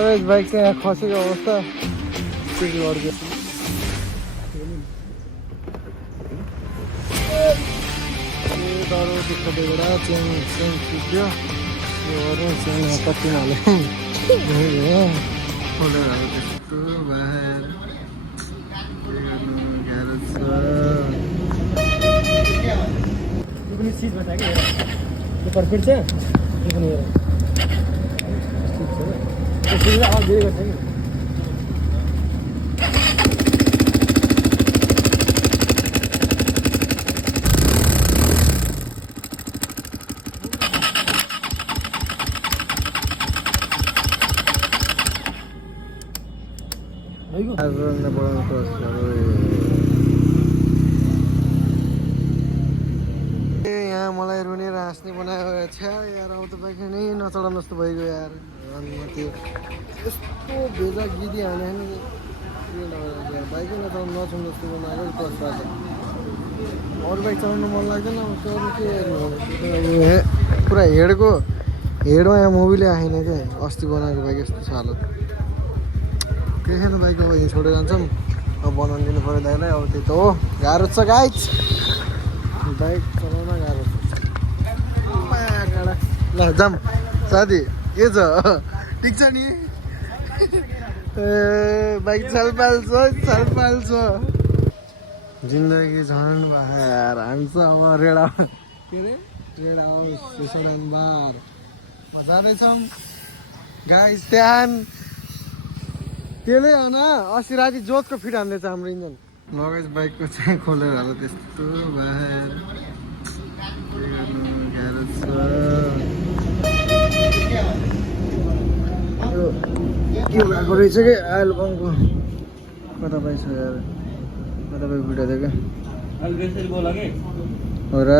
bike चाहिँ यहाँ खसेको अवस्था डरो दुःख देखेर चेन सुत्यो चेन कति हाले फोल्डरहरू त्यस्तो बाहिर गाह्रो छ यो पनि चिजमा छ कि यो पर्फेक्ट छ यो पनि हेर ठिक छ आवाज धेरै गर्छ कि यहाँ मलाई रुनेर हाँस्ने बनायो छ्या यार अब त बाइक नै नचलाउनु जस्तो भइगयो यार अनि म त्यो यस्तो भेजा गिदी हाने बाइकै नचलाउनु नचलाउनु जस्तो बनाएको कस्तो लाग्छ अरू बाइक चलाउनु मन लाग्दैन अरू के पुरा हेडमा यहाँ मुभीले आएन क्या अस्ति बनाएको बाइक यस्तो छ हालत केही छैन बाइक अब यहीँ छोडेर जान्छौँ अब बनाउनु दिनु पऱ्यो दाइलाई अब त्यही त हो गाह्रो छ गाइज बाइक चलाउन गाह्रो छ ल जाम साथी के छ ठिक छ नि बाइक छलपाल छ जिन्दगी झन् यार हान्छ अब रेडा के अरे रेडा हाउस बार जाँदैछौँ गाइज त्यहाँ त्यसले होइन अस्ति राति जोतको फिट हान्दैछ हाम्रो इन्जन लगेज बाइकको चाहिँ खोलेर हाल्दा त्यस्तो बाहिर गाह्रो छ के भएको रहेछ कि आइल पम्पको कता पाइछ यार कता पाइ फुटाएको क्या हो र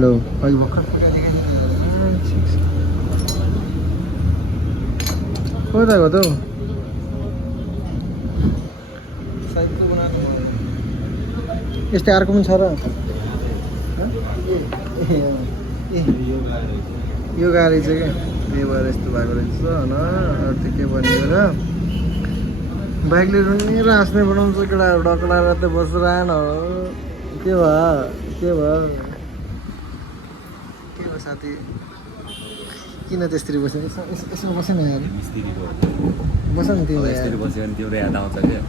लो अघि भर्खर कता गयो त यस्तै अर्को पनि छ र यो गाडी चाहिँ क्या त्यही भएर यस्तो भएको रहेछ होइन अरू त के भन्यो र बाइकले रुनेर हाँस्ने बनाउँछ केटाहरू डक्लाएर त बसेर आएन हो के भयो साथी किन त्यसरी बस्यो यसो बसेन यार बस नि तिमी यसरी बस्यो भने तिम्रो याद आउँछ क्या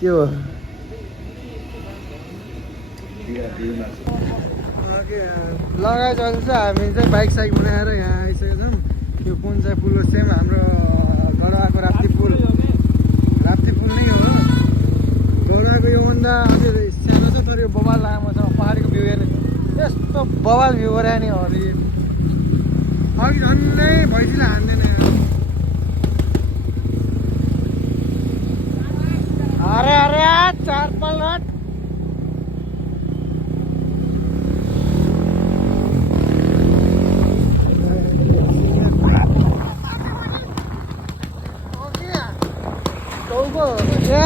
के हो लगाइ चल्छ हामी चाहिँ बाइक साइक बनाएर यहाँ आइसकेको छौँ यो कुन चाहिँ पुल हो सेम हाम्रो घर आएको राप्ती पुल नै हो घोडाको योभन्दा अझै सानो छ तर यो बबाल लामो छ पहाडीको भ्यू हेर्ने यस्तो बबाल भ्यू गरे नि अरे अघि झन्डै भैँसीलाई हान्दैन अरे अरे चारपाल रट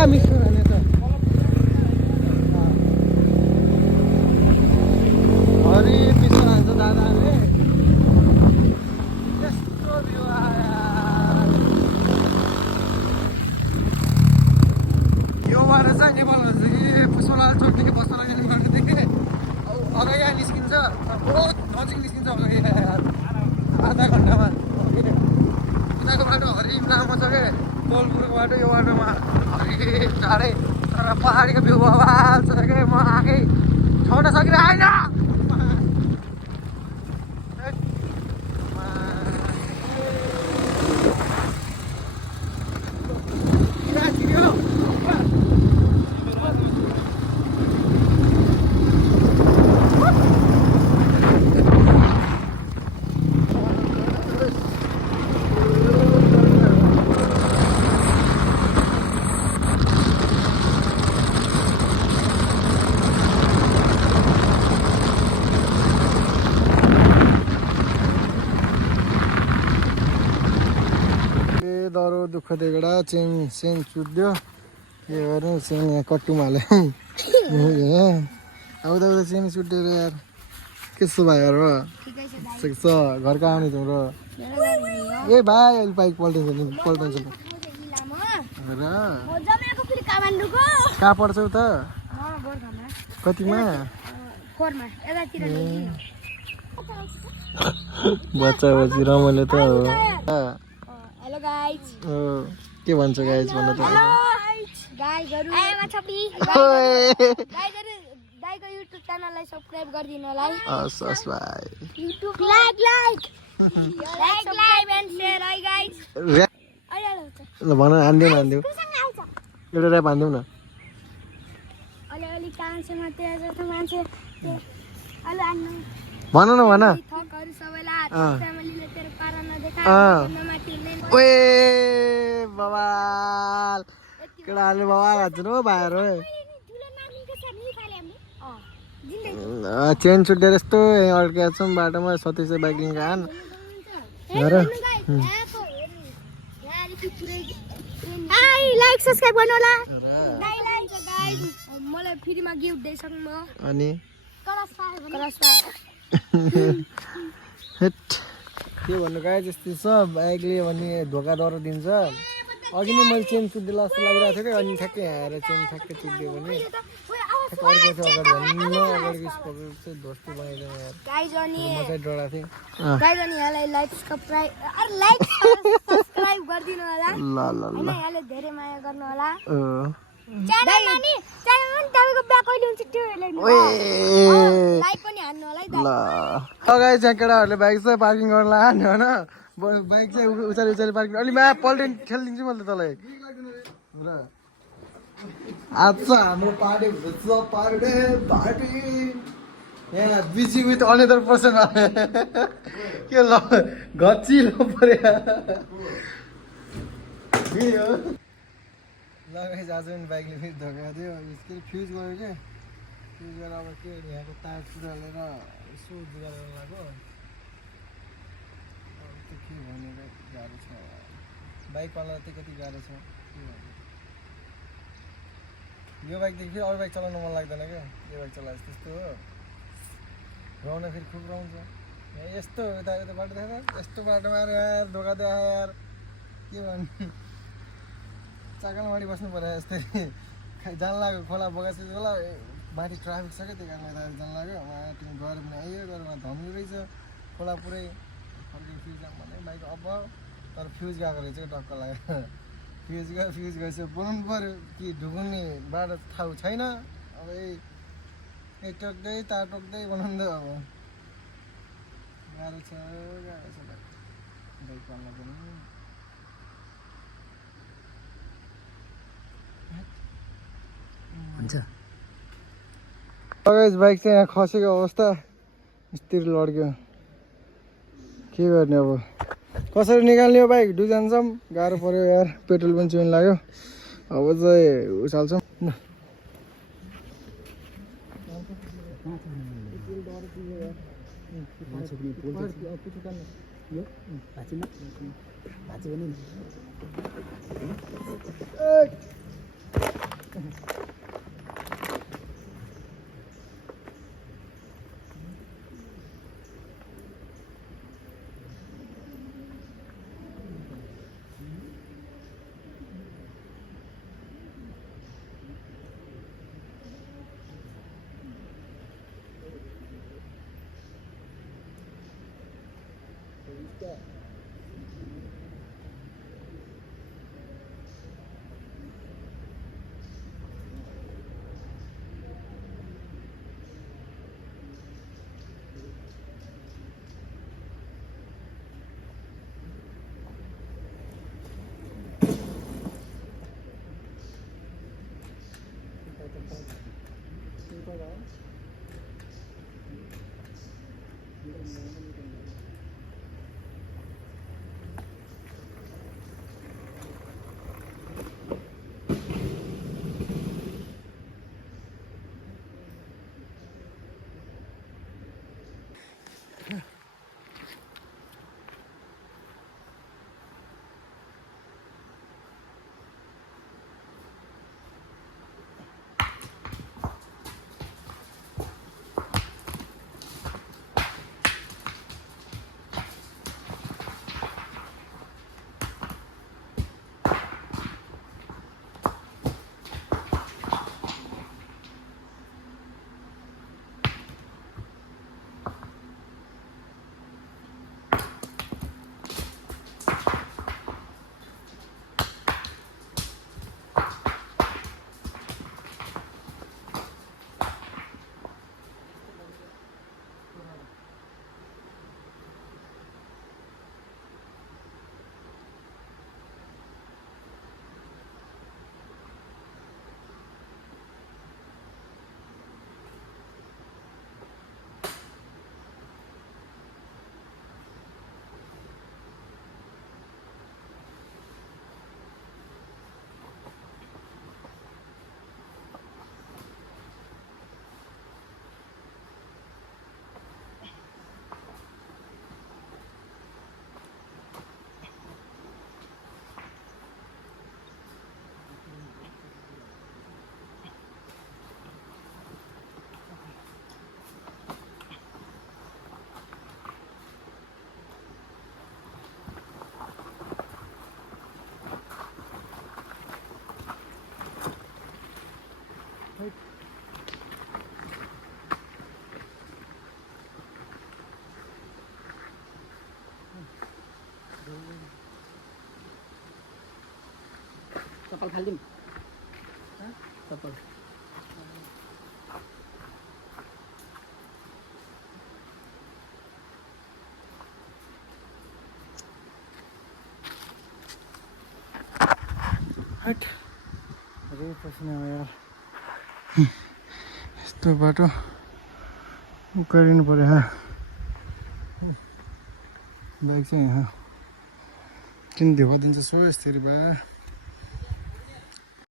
मिक्स गर्ने त हरि पिछो हान्छ दादाले यस्तो भ्यू योबाट चाहिँ नेपाल भन्छ कि पुष्पलाल चोकदेखि बस्न लाग्ने बाटोदेखि अगाडि यहाँ निस्किन्छ बहुत नजिक निस्किन्छ अगाडि आधा घन्टामा उनीहरूको बाटो हरि लामो छ क्या कोलपुरको बाटो यो बाटोमा हरि टाढै तर पहाडीको भ्यू बबाल छ क्या म आएकै छोड्न सकिरहेन दुःख देखेर चेन चुट्यो के गर्नु चेन यहाँ कट्टुमा हाल्यो आउँदा आउँदा चेन सुटेर यार कस्तो भयो र घरको आउने तिम्रो ए भाइ अहिले बाइक पल्टाउँछ र कहाँ पढ्छौ त कतिमा बच्चा बच्ची रमाइलो त हो हेलो गाइज के भन्छ गाइज भन्नु त गाइजहरु दाइको युट्युब च्यानललाई सब्स्क्राइब गरिदिनु होला हस् हस् भाइ युट्युब लाइक एन्ड शेयर है गाइज ल भन हान्दिउ एउटा ऱ्याप हान्दिउ न अलि कान्छेमा त्यो मान्छे अलि आन्नु भन न भन थकहरु सबैलाई फ्यामिलीले तेरो पारा नदेखा ओए बवाल केटाले बवाल हाल्छन् हो भाइहरू चेन छुट्टेर यस्तो अड्केको छौँ बाटोमा सतीश बाइक लिएर आन लाइक सब्स्क्राइब गर्नु होला मलाई फ्रीमा गिफ्ट दिइसक्नु म अनि के भन्नु गाई जस्तै छ बाइकले भने धोका डर दिन्छ अघि नै मैले चेन चुट्दिएला जस्तो लागिरहेको थियो क्या अनि ठ्याक्कै आएर चेन ठ्याक्कै चुट्दियो भने ठ्याक्कै अर्को थियो अगाडि झन् अगाडि चाहिँ ध्वस्ती बनाइदियो यार मजाले डराएको थिएँ लाइक सब्स्क्राइब गरिदिनु होला ल ल ल यहाँले धेरै माया गर्नु होला च्यानल पनि तपाईको ब्याक कहिले हुन्छ त्यो हेर्नु लाइक पनि हान्नु होला है ल गाई चाहिँ केटाहरूले बाइक चाहिँ पार्किङ गर्न लाने होइन बाइक चाहिँ उचाली पार्किङ अलि मा पल्टेन खेलिदिन्छु मैले तँलाई र आज चाहिँ हाम्रो पार्टी हुँदैछ पार्टी यहाँ बिजी विथ अनदर पर्सन के ल गचिलो पर्यो लगाइ आज पनि बाइकले फेरि धोका दियो यसको फ्युज गयो क्या फ्युज गरेर अब के यहाँको तार चुरालेर यसो जुगाएर लाग्यो त्यो के भनेर गाह्रो छ बाइकवाला चाहिँ कति गाह्रो छ के भन्नु यो बाइकदेखि फेरि अरू बाइक चलाउनु मन लाग्दैन क्या यो बाइक चलाएपछि त्यस्तो हो रौन फेरि खुब रौन्छ यस्तो यता यता बाटो देखा यस्तो बाटोमा आएर यार धोका देखा यार के भन्नु चाकलमाडी बस्नु पऱ्यो यस्तै जान लाग्यो खोला बगाएपछि होला माथि ट्राफिक छ क्या त्यो कारणले यता जान लाग्यो तिमी गएर पनि आइयो गएर धम्नु रहेछ खोला पुरै फर्केर फ्युज भने बाइक अब तर फ्युज गएको रहेछ क्या टक्क लाग्यो फ्युज गएपछि बनाउनु पऱ्यो कि ढुकुने बाटो थाहा छैन अब यही टोक्दै तार टोक्दै बनाउनु त अब गाह्रो छ बाइक पाल्न पनि हुन्छ बाइक चाहिँ यहाँ खसेको अवस्था यस्तै लड्क्यो के गर्ने अब कसरी निकाल्ने हो बाइक जान्छौँ गाह्रो पऱ्यो यार पेट्रोल पनि चुइन लाग्यो अब चाहिँ उचाल्छौँ चप्पल फालिदिउँ चप्पल हट अरे पसिना आयो यार यस्तो बाटो उकालिनु पर्यो यहाँ बाइक चाहिँ यहाँ किन देखाइदिन्छ सो यस्तरी भए